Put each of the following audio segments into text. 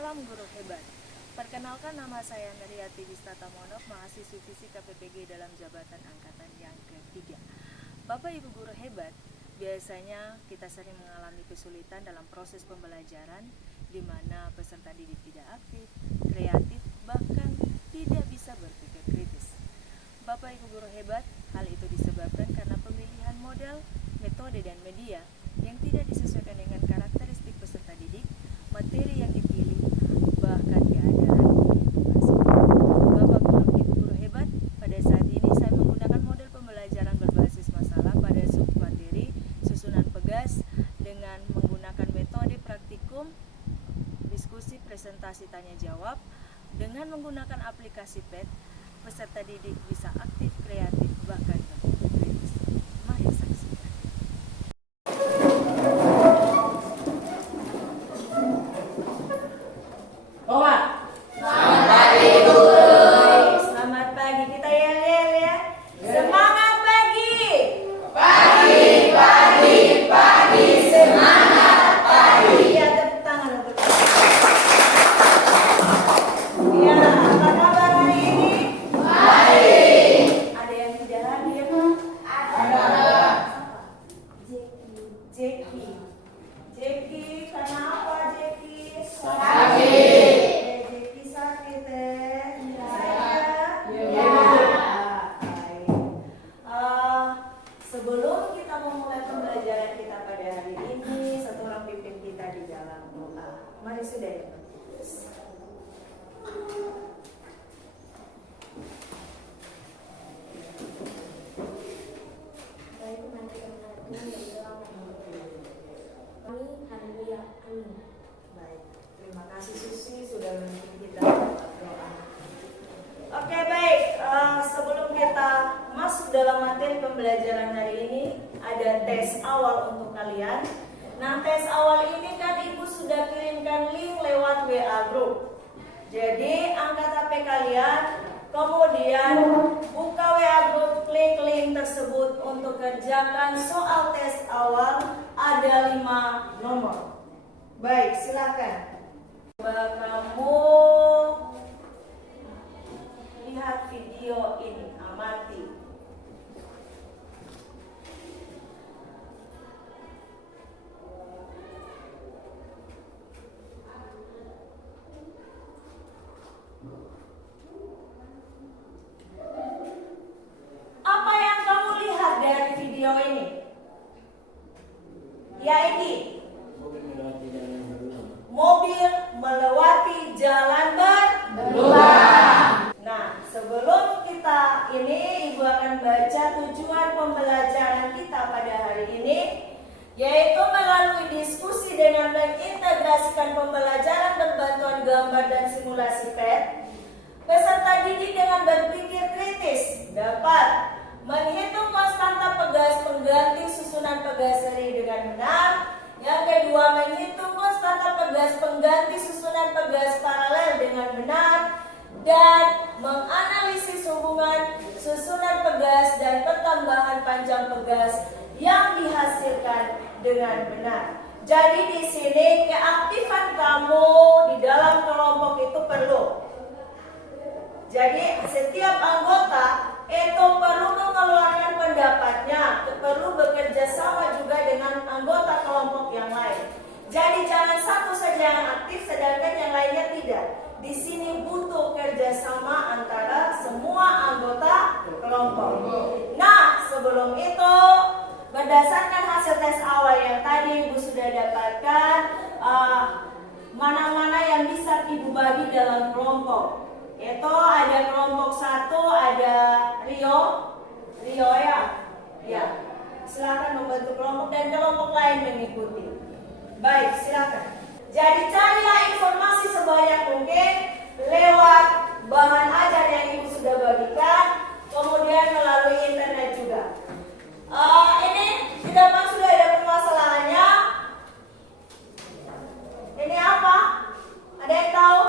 Salam Guru Hebat. Perkenalkan, nama saya Neriati Distata Monok, mahasiswi Fisika PPG dalam jabatan angkatan yang ketiga. Bapak Ibu Guru Hebat, biasanya kita sering mengalami kesulitan dalam proses pembelajaran di mana peserta didik tidak aktif, kreatif, bahkan tidak bisa berpikir kritis. Bapak Ibu Guru Hebat, hal itu disebabkan karena pemilihan model, metode, dan media yang tidak disesuaikan dengan karakteristik peserta didik, materi yang dipilih, bahkan keadaan motivasi. Bapak Ibu Guru Hebat, pada saat ini saya menggunakan model pembelajaran berbasis masalah pada submateri susunan pegas dengan menggunakan metode praktikum, diskusi, presentasi, tanya jawab. Dengan menggunakan aplikasi PET, peserta didik bisa aktif, kreatif, bahkan berpikir kritis. Mari saksikan. Selamat pagi, Guru. Selamat pagi, kita yel-yel ya. Semangat pagi. Pagi, semangat pagi. Iya, tepuk tangan untuk kita. Ya, apa kabar hari ini? Baik. Ada yang tidak hadir? Ada. Jeki, kenapa Jeki? Sakit. Jeki sakit ya? Iya. Baik. Sebelum kita memulai pembelajaran kita pada hari ini, satu orang pimpin kita di dalam doa. Mari sudah ya. Baik, nanti kami haleluya, amin. Baik, terima kasih Susi sudah memimpin kita dalam doa. Oke, baik. Sebelum kita masuk dalam materi pembelajaran hari ini, ada tes awal untuk kalian. Nah, tes awal ini kan Ibu sudah kirimkan link lewat WA group. Jadi, angkat HP kalian, kemudian buka WA group, klik link tersebut untuk kerjakan soal tes awal. Ada 5 nomor. Baik, silakan. Coba kamu lihat video ini, amati. Apa yang kamu lihat dari video ini? Ya, Edi. Mobil melewati jalan Berulang. Nah, sebelum kita ini, Ibu akan baca tujuan pembelajaran kita pada hari ini, yaitu melalui diskusi dengan mengintegrasikan pembelajaran berbantuan gambar dan simulasi PET. Peserta didik dengan berpikir kritis dapat menghitung konstanta pegas pengganti susunan pegas seri dengan benar. Yang kedua, menghitung konstanta pegas pengganti susunan pegas paralel dengan benar. Dan menganalisis hubungan susunan pegas dan pertambahan panjang pegas yang dihasilkan dengan benar. Jadi di sini keaktifan kamu di dalam kelompok itu perlu. Jadi setiap anggota itu perlu mengeluarkan pendapatnya, perlu bekerja sama juga dengan anggota kelompok yang lain. Jadi jangan satu saja yang aktif sedangkan yang lainnya tidak. Di sini butuh kerjasama antara semua anggota kelompok. Nah, sebelum itu, berdasarkan hasil tes awal yang tadi Ibu sudah dapatkan, mana-mana yang bisa Ibu bagi dalam kelompok. Itu ada kelompok 1, ada Rio ya. Ya, silakan membentuk kelompok dan kelompok lain mengikuti. Baik, silakan. Jadi carilah informasi sebanyak mungkin lewat bahan ajar yang Ibu sudah bagikan, kemudian melalui internet juga. Ini tidak pasti sudah ada permasalahannya. Ini apa? Ada yang tahu?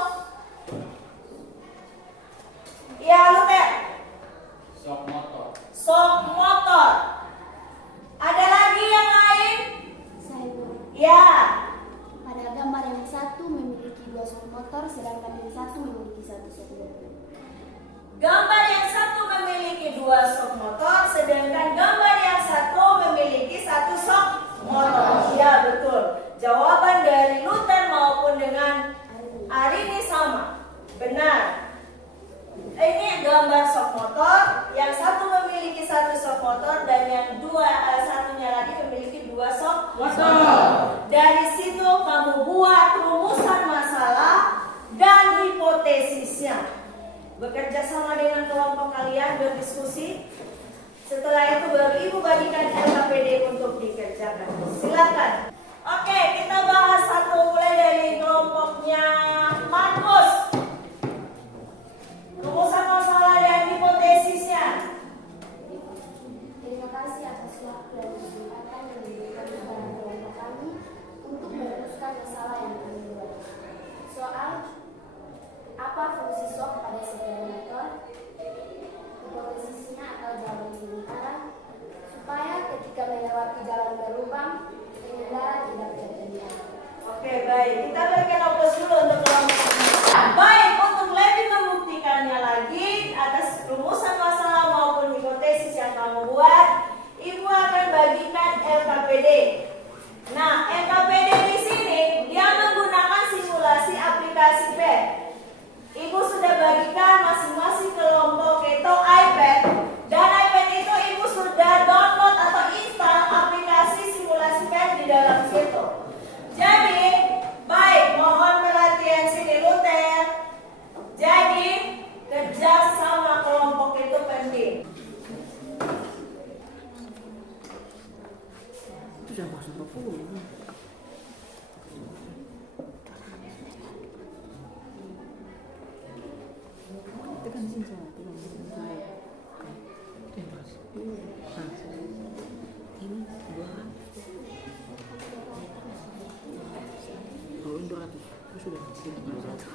Ya, Luther. Sok motor. Ada lagi yang lain? Saya Ya. pada gambar yang satu sok motor, sedangkan yang satu memiliki satu sok motor. Gambar yang satu memiliki 2 sok motor, sedangkan gambar yang satu memiliki 1 sok motor. Ya, betul. Jawaban dari Luther maupun dengan Arini sama. Benar. Ini gambar sok motor, yang satu memiliki 1 sok motor dan yang satunya lagi memiliki 2 sok motor. Dari situ kamu buat rumusan masalah dan hipotesisnya. Bekerja sama dengan kelompok kalian, berdiskusi. Setelah itu baru Ibu bagikan LKPD untuk dikerjakan. Silakan. Oke, kita bahas satu mulai dari kelompoknya Markus. Rumusan masalah dan hipotesisnya. Terima kasih atas waktu dan kesempatan yang diberikan kepada kelompok kami untuk merumuskan masalah yang kami buat. Soal apa fungsi sok pada sepeda motor? Hipotesisnya atau jawaban sementara supaya ketika melewati jalan berlubang, pengendara tidak terjadi. Oke, baik. Kita berikan aplaus dulu untuk kelompok ini. Baik, untuk lebih membuktikannya lagi atas rumusan masalah maupun hipotesis yang kamu buat, Ibu akan bagikan LKPD. Nah, LKPD di sini dia menggunakan simulasi aplikasi PET. Ibu sudah bagikan masing-masing kelompok itu iPad, dan iPad itu Ibu sudah download atau install aplikasi simulasi PET di dalam situ. Jadi, baik, mohon perhatian sini Luther. Jadi, kerja sama kelompok itu penting. Itu jangan masuk 40. Tekan sini saja, tekan sini saja. Ini 200. Oh, ini 200. Sudah 400.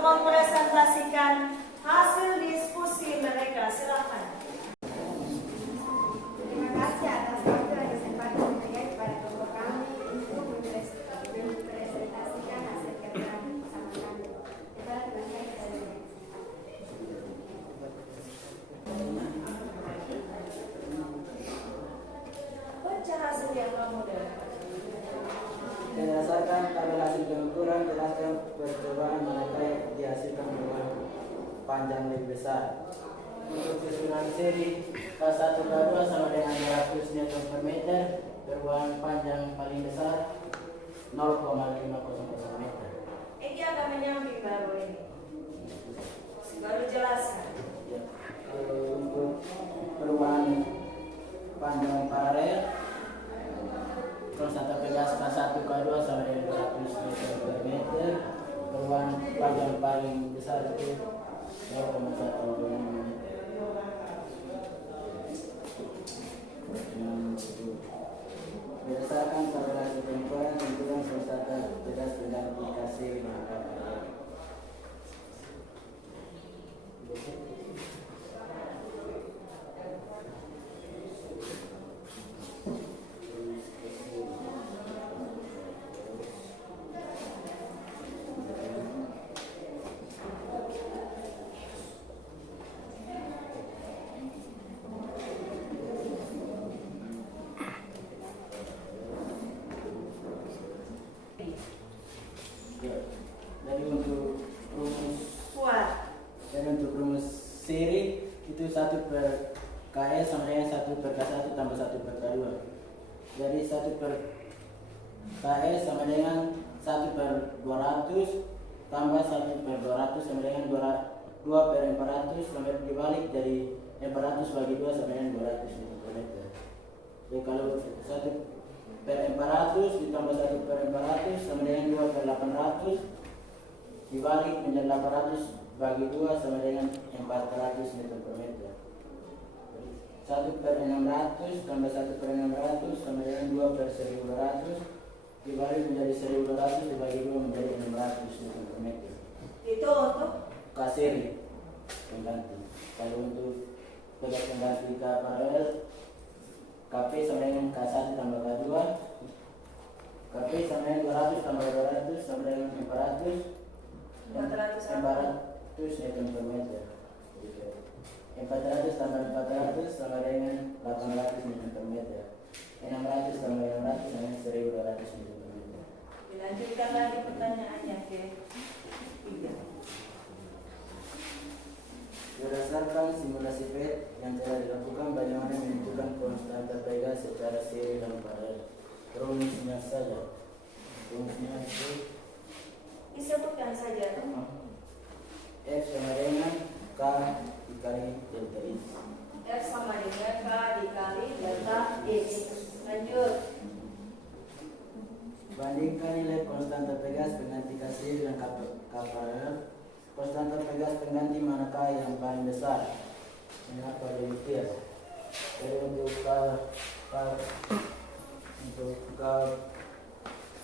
mempresentasikan hasil diskusi mereka. Silakan. Terima kasih atas waktu dan kesempatan diberikan kepada kelompok kami untuk mempresentasikan hasil kerja bersama kami. Kita terima kasih. Baca hasil yang kamu dapat. Berdasarkan tabel hasil pengukuran, jelaskan percobaan mereka yang dihasilkan dengan panjang lebih besar. Untuk susunan seri K1 K2 sama dengan 200 Newton per meter, berhubungan panjang paling besar 0,500 meter. Ini akan menyamping baru ini. Baru jelaskan. Untuk perubahan panjang paralel, kalau satu pegas K1 K2 sama dengan 200 Newton per meter, perubahan panjang paling besar itu 0,125 meter. Berdasarkan tabel hasil pengukuran, tentukan peserta tugas dengan aplikasi KE sama dengan 1 per K1 tambah 1 per K2. Jadi 1 per KE sama dengan 1 per 200 tambah 1 per 200 sama dengan 2 per 400 sampai dibalik jadi 400 bagi 2 sama dengan 200 Nm. Jadi kalau 1 per 400 ditambah 1 per 400 sama dengan 2 per 800 dibalik menjadi 800 bagi 2 sama dengan 400 Nm. 1 per 600 tambah 1 per 600 sama dengan 2 per 1200 dibalik menjadi 1200 dibagi 2 menjadi 600 Nm. Itu untuk Kaseri pengganti. Kalau untuk pegas pengganti K paralel, KP sama dengan K1 tambah K2, KP sama dengan 200 tambah 200 sama dengan 400 Nm. 400 tambah 400 sama dengan 800 Nm. 600 tambah 600 sama dengan 1200 Nm. dilanjutkan lagi pertanyaannya ke 3. Berdasarkan simulasi PET yang telah dilakukan, bagaimana menentukan konstanta Pegas secara seri dan paralel? Rumusnya saja. Rumusnya itu Disebutkan saja tuh. F sama dengan K dikali delta X. F sama dengan K dikali delta X. Lanjut. Bandingkan nilai konstanta Pegas pengganti K seri dan K paralel. Konstanta Pegas pengganti manakah yang paling besar? Mengapa demikian? Jadi untuk K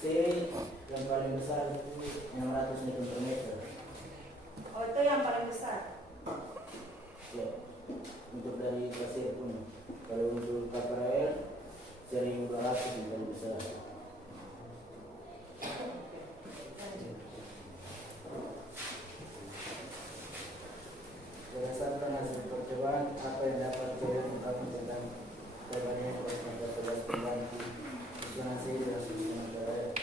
seri yang paling besar itu 600 Nm. Oh, itu yang paling besar. Ya, untuk dari K seri pun. Kalau untuk K paralel 1200 yang paling besar. Berdasarkan hasil percobaan, apa yang dapat kalian ungkapkan tentang perbandingan konstanta Pegas pengganti susunan seri dan susunan paralel?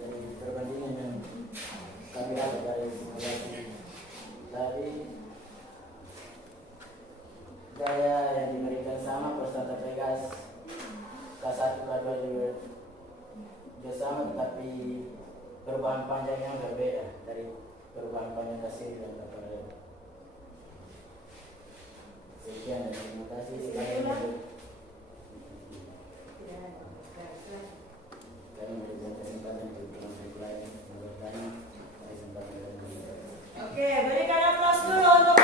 Jadi perbandingan yang kami dapat dari simulasi tadi, gaya yang diberikan sama, konstanta Pegas K1 K2 juga sama, tetapi perubahan panjangnya berbeda dari perubahan panjang K seri dan K paralel. Sekian dan terima kasih sekali lagi. Kami memberikan kesempatan untuk kelompok lain yang bertanya. Mari kesempatan ini. Oke, berikan aplaus dulu untuk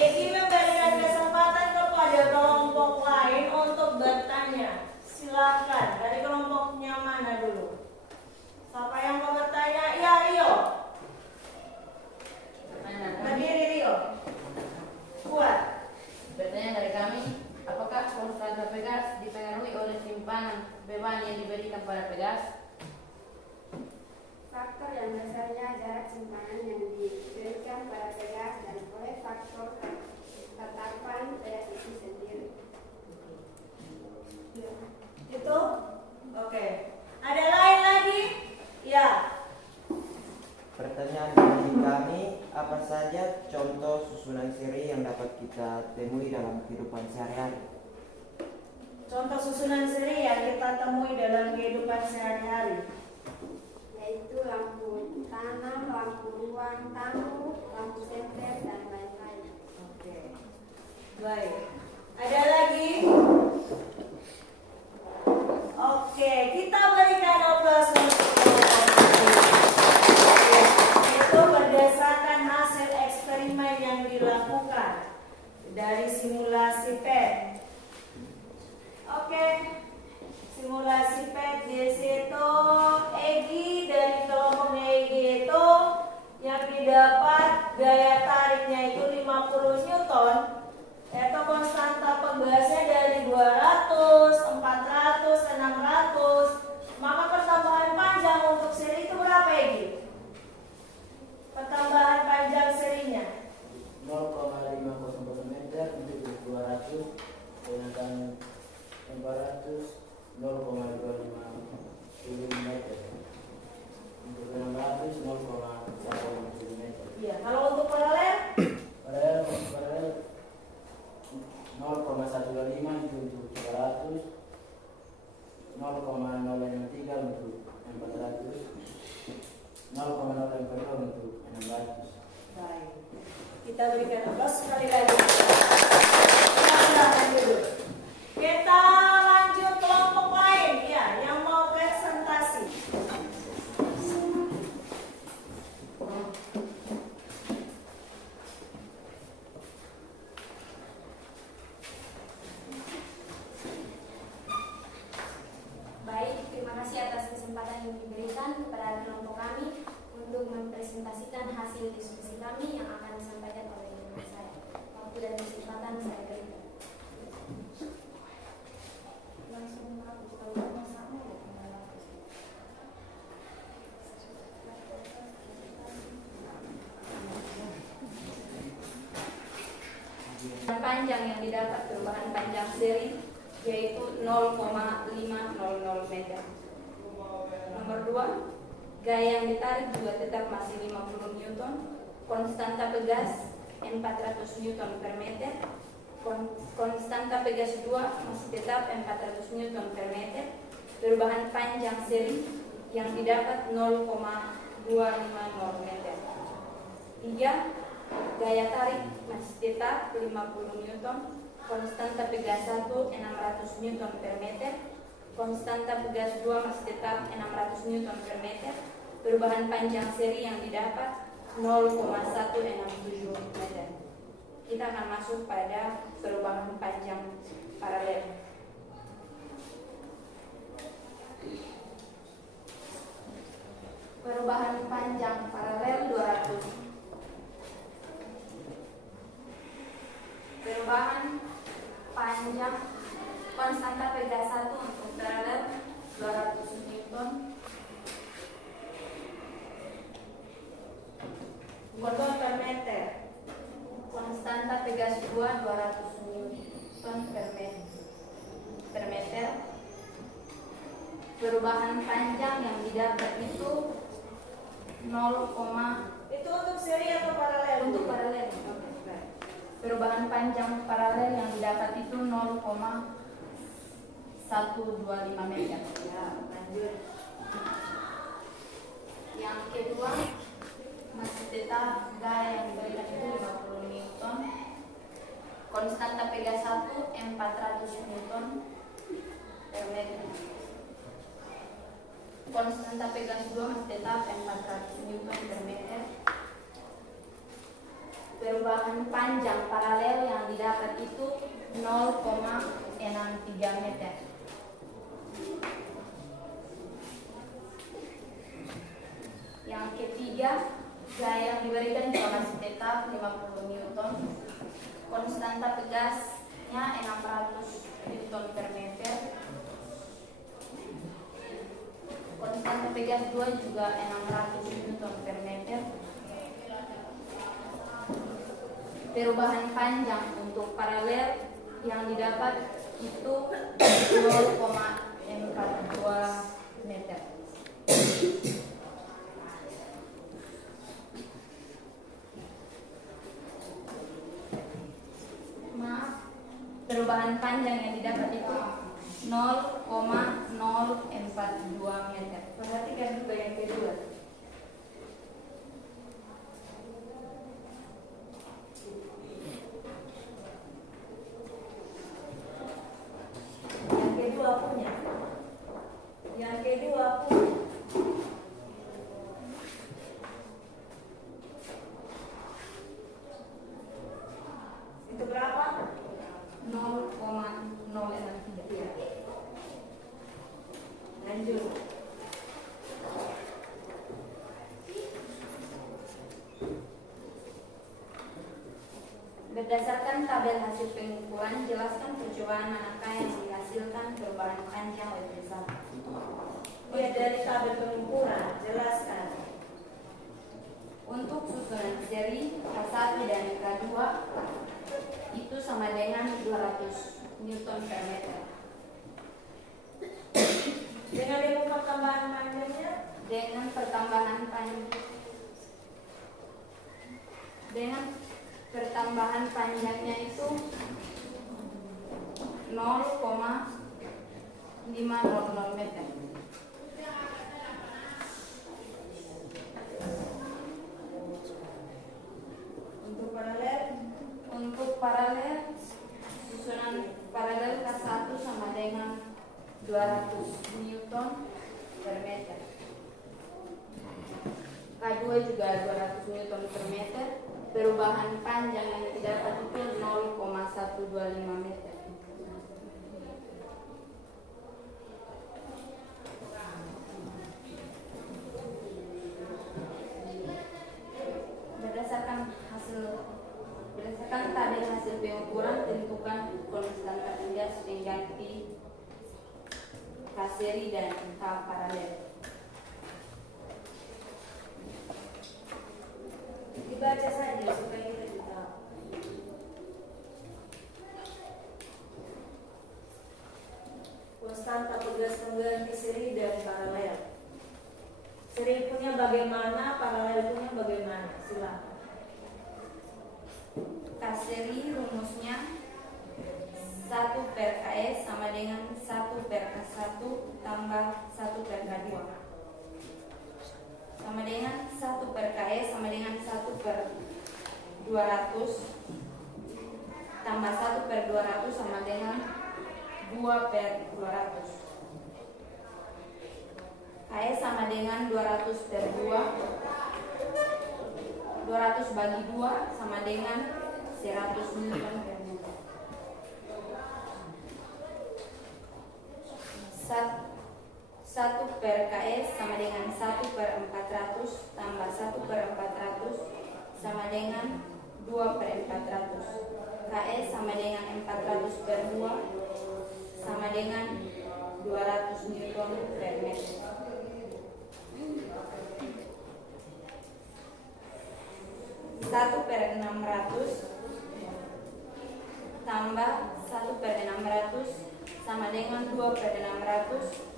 Egi memberikan kesempatan kepada kelompok lain untuk bertanya. Silakan, dari kelompoknya mana dulu? Siapa yang mau bertanya? Ya, Rio. Berdiri Rio. Kuat. Pertanyaan dari kami, apakah konstanta Pegas dipengaruhi oleh simpanan beban yang diberikan pada Pegas? Faktor yang besarnya jarak simpanan yang diberikan pada Pegas dan oleh faktor ketetapan Pegas itu sendiri. Itu? Oke. Ada lain lagi? Ya. Pertanyaan dari kami, apa saja contoh susunan seri yang dapat kita temui dalam kehidupan sehari-hari? Contoh susunan seri yang kita temui dalam kehidupan sehari-hari. Yaitu lampu tanam, lampu ruang tamu, lampu senter, dan lain-lain. Oke. Baik. Ada lagi? Oke, kita berikan aplaus untuk itu berdasarkan hasil eksperimen yang dilakukan dari simulasi PET. Oke, simulasi PET di situ Egi dari kelompoknya Egi itu yang didapat daya tariknya itu 50 Newton, yaitu konstanta Pegasnya dari 200, 400, 600. Maka pertambahan panjang untuk seri itu berapa Egi? Pertambahan panjang serinya 0,500 meter untuk 200, sedangkan 400 0,063 untuk 400, 0,042 untuk 600. Baik. Kita berikan aplaus sekali lagi. Silakan duduk. Kita lanjut kelompok lain ya yang mau presentasi. Baik, terima kasih atas kesempatan yang diberikan kepada kelompok kami untuk mempresentasikan hasil diskusi kami yang akan disampaikan oleh teman saya. Waktu dan kesempatan saya berikan. Langsung aku tahu sama ya. Panjang yang didapat perubahan panjang seri yaitu 0,500 meter. Nomor 2, gaya yang ditarik juga tetap masih 50 Newton, konstanta pegas 400 Newton per meter, konstanta pegas 2 masih tetap 400 Newton per meter, perubahan panjang seri yang didapat 0,250 meter. 3, gaya tarik masih tetap 50 Newton, konstanta pegas 1 600 Newton per meter, konstanta pegas 2 masih tetap 600 Newton per meter, perubahan panjang seri yang didapat 0,167 meter. Kita akan masuk pada perubahan panjang paralel. Perubahan panjang paralel 200. Perubahan panjang konstanta pegas 1 untuk paralel 200 Newton, Newton per meter. konstanta pegas 2 200 Newton per meter. Perubahan panjang yang didapat itu 0, Itu untuk seri atau paralel? untuk paralel. Perubahan panjang paralel yang didapat itu 0,125 meter. Ya, lanjut. Yang kedua, masih tetap gaya yang diberikan itu 50 Newton, konstanta pegas 1 400 Newton per meter, konstanta pegas 2 masih tetap 400 Newton per meter. Perubahan panjang paralel yang didapat itu 0,63 meter. Yang ketiga, gaya yang diberikan juga masih tetap 50 Newton, konstanta pegasnya 600 Newton per meter, konstanta pegas 2 juga 600 Newton per meter. Perubahan panjang untuk paralel yang didapat itu 0,42 meter. Maaf, perubahan panjang yang didapat itu 0,042 meter. Perhatikan juga yang kedua. Yang kedua punya. Yang kedua punya. Itu berapa? 0,063. Lanjut. Berdasarkan tabel hasil pengukuran, jelaskan percobaan manakah yang menghasilkan perubahan panjang lebih besar. Ya, dari tabel pengukuran, jelaskan. Untuk susunan seri K1 dan K2 itu sama dengan 200 Newton per meter. Dengan ilmu pertambahan panjangnya, Dengan pertambahan panjangnya itu 0,5 500 meter. Untuk paralel susunan paralel K1 sama dengan 200 Newton per meter. K2 juga 200 Newton per meter. Perubahan panjang yang didapat itu 0,125 meter. Berdasarkan tabel hasil pengukuran, tentukan konstanta gas pengganti K seri dan K paralel. Dibaca saja supaya kita bisa. Konstanta pegas pengganti seri dan paralel. Seri punya bagaimana, paralel punya bagaimana? Silakan. K seri rumusnya 1 per KS sama dengan 1 per K1 tambah 1 per K2 sama dengan 1 per KS sama dengan 1 per 200 tambah 1 per 200 sama dengan 2 per 200. KS sama dengan 200 per 2, 200 bagi 2 sama dengan 100 Newton per meter. 1 per KS sama dengan 1 per 400 tambah 1 per 400 sama dengan 2 per 400. KS sama dengan 400 per 2 sama dengan 200 Newton per meter. 1 per 600 tambah 1 per 600 sama dengan 2 per 600.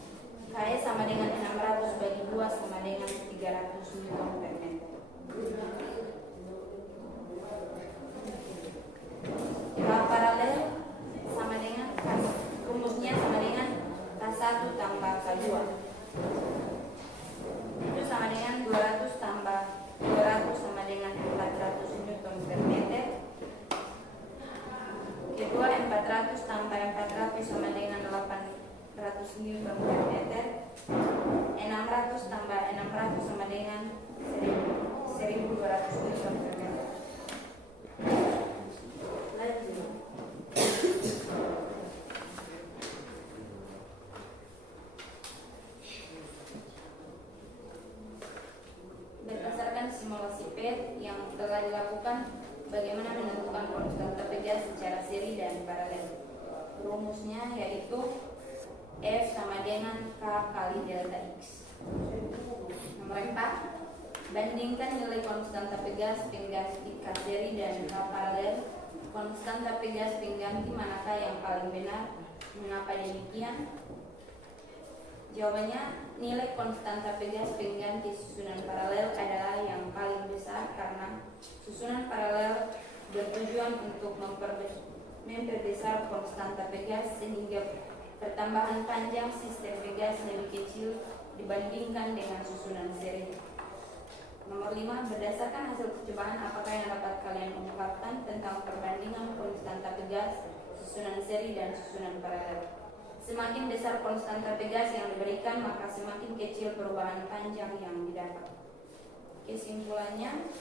KS sama dengan 600 bagi 2 sama dengan 300 Newton per meter. K paralel sama dengan rumusnya sama dengan K1 tambah K2. Itu sama dengan 200 tambah 200 sama dengan 400 Newton per meter. Kedua 400 tambah 400 sama dengan 800 Newton per meter. 600 tambah 600 sama dengan 1200 Newton per meter. Lanjut. Berdasarkan simulasi PET yang telah dilakukan, bagaimana menentukan konstanta pegas secara seri dan paralel. Rumusnya yaitu F sama dengan K kali delta X. Nomor 4, bandingkan nilai konstanta pegas pengganti K seri dan K paralel. Konstanta pegas pengganti manakah yang paling benar? Mengapa demikian? Jawabannya, nilai konstanta pegas pengganti susunan paralel adalah yang paling besar karena susunan paralel bertujuan untuk memperbesar konstanta pegas sehingga pertambahan panjang sistem pegas lebih kecil dibandingkan dengan susunan seri. Nomor 5, berdasarkan hasil percobaan, apakah yang dapat kalian ungkapkan tentang perbandingan konstanta pegas susunan seri dan susunan paralel? Semakin besar konstanta pegas yang diberikan, maka semakin kecil perubahan panjang yang didapat. Kesimpulannya,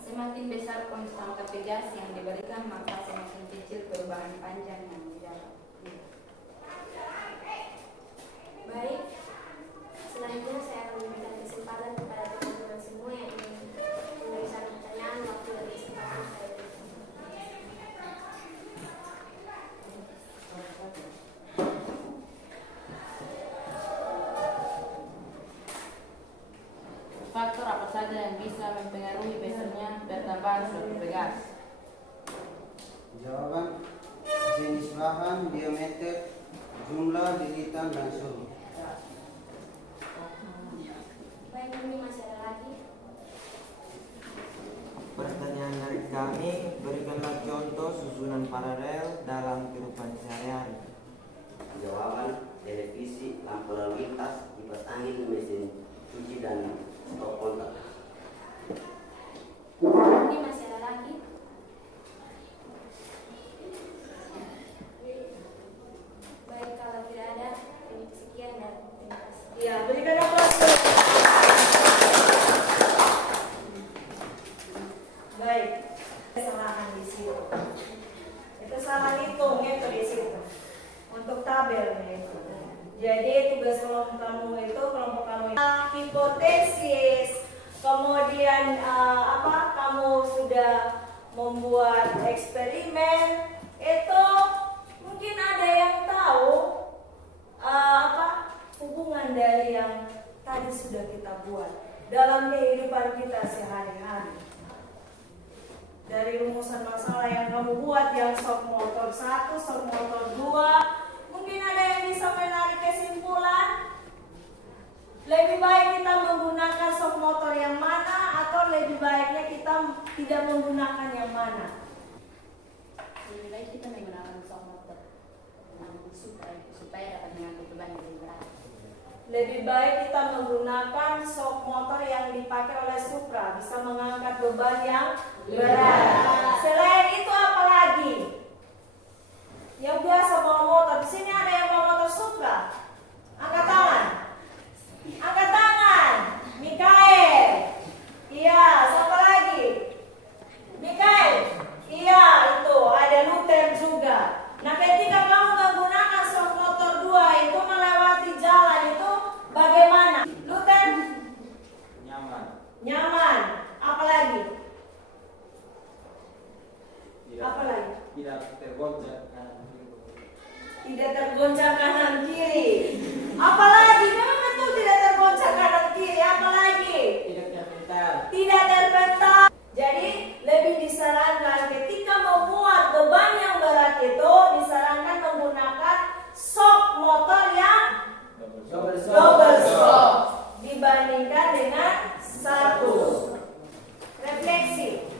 semakin besar konstanta pegas yang diberikan, maka semakin kecil perubahan panjang yang didapat. Baik, selanjutnya saya akan memberikan kesempatan kepada teman-teman semua yang ingin menuliskan pertanyaan. Waktu dan kesempatan saya berikan. Faktor apa saja yang bisa mempengaruhi besarnya pertambahan suatu pegas? Jawaban: jenis bahan, diameter, jumlah lilitan dan suhu. Baik, ini masih ada lagi. Pertanyaan dari K kami, berikanlah contoh susunan paralel dalam kehidupan sehari-hari. Jawaban: televisi, lampu lalu lintas, kipas angin, mesin cuci, dan stok kontak. Ini masih ada lagi. Baik, kalau tidak ada, sekian dan terima kasih. Ya, berikan aplaus dulu. Baik, kesalahan di situ. Itu salah hitung itu di situ. Untuk tabelnya itu. Jadi tugas kelompok kamu itu hipotesis, kemudian kamu sudah membuat eksperimen, itu mungkin ada yang tahu hubungan dari yang tadi sudah kita buat dalam kehidupan kita sehari-hari. Dari rumusan masalah yang kamu buat, yang shock motor 1, shock motor 2, mungkin ada yang bisa menarik kesimpulan. Lebih baik kita menggunakan shock motor yang mana, atau lebih baiknya kita tidak menggunakan yang mana? Lebih baik kita menggunakan shock motor supaya dapat mengangkut beban yang lebih berat. Lebih baik kita menggunakan shock motor yang dipakai oleh Supra, bisa mengangkat beban yang berat. Selain itu apa lagi? Yang biasa bawa motor, di sini ada yang bawa motor Supra. Angkat tangan. Angkat tangan. Mikael. Iya, siapa lagi? Mikael. Iya, itu ada Luther juga. Nah, ketika kamu menggunakan shock motor 2 itu melewati jalan itu bagaimana? Luther? Nyaman. Nyaman. Apa lagi? Tidak, Apa lagi? tidak tergoncang kanan kiri. Tidak tergoncang kanan kiri. Apalagi? Memang betul tidak tergoncang kanan kiri. Apalagi? Tidak terpental. Tidak terpental. Jadi lebih disarankan ketika memuat beban yang berat itu disarankan menggunakan shock motor yang double shock dibandingkan dengan satu. Refleksi.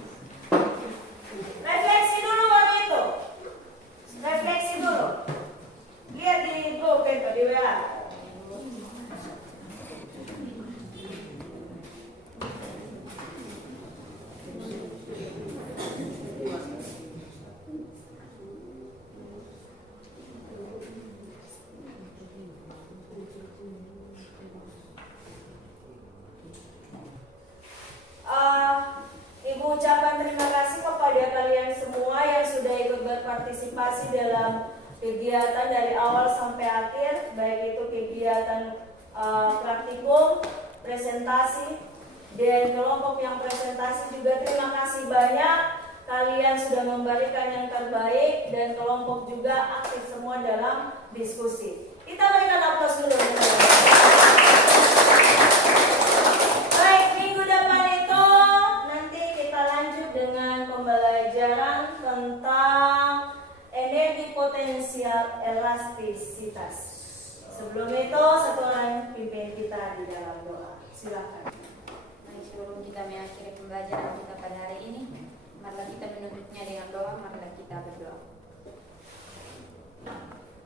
Refleksi dulu baru itu. Refleksi dulu. Lihat di grup itu di WA. Ibu ucapkan terima kasih kepada kalian semua yang sudah ikut berpartisipasi dalam kegiatan dari awal sampai akhir, baik itu kegiatan praktikum, presentasi, dan kelompok yang presentasi juga terima kasih banyak. Kalian sudah memberikan yang terbaik dan kelompok juga aktif semua dalam diskusi. Kita berikan aplaus dulu. Baik, minggu depan itu nanti kita lanjut dengan pembelajaran tentang energi potensial elastisitas. Sebelum itu, satu orang pimpin kita di dalam doa. Silakan. Nah, sebelum kita mengakhiri pembelajaran kita pada hari ini, marilah kita menutupnya dengan doa. Marilah kita berdoa.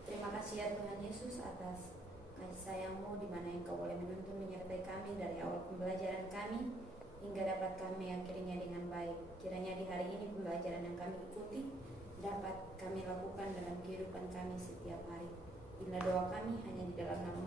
Terima kasih ya Tuhan Yesus atas kasih sayang-Mu di mana Engkau boleh menuntun menyertai kami dari awal pembelajaran kami hingga dapat kami akhirnya dengan baik. Kiranya di hari ini pembelajaran yang kami ikuti dapat kami lakukan dalam kehidupan kami setiap hari. Inilah doa kami hanya di dalam nama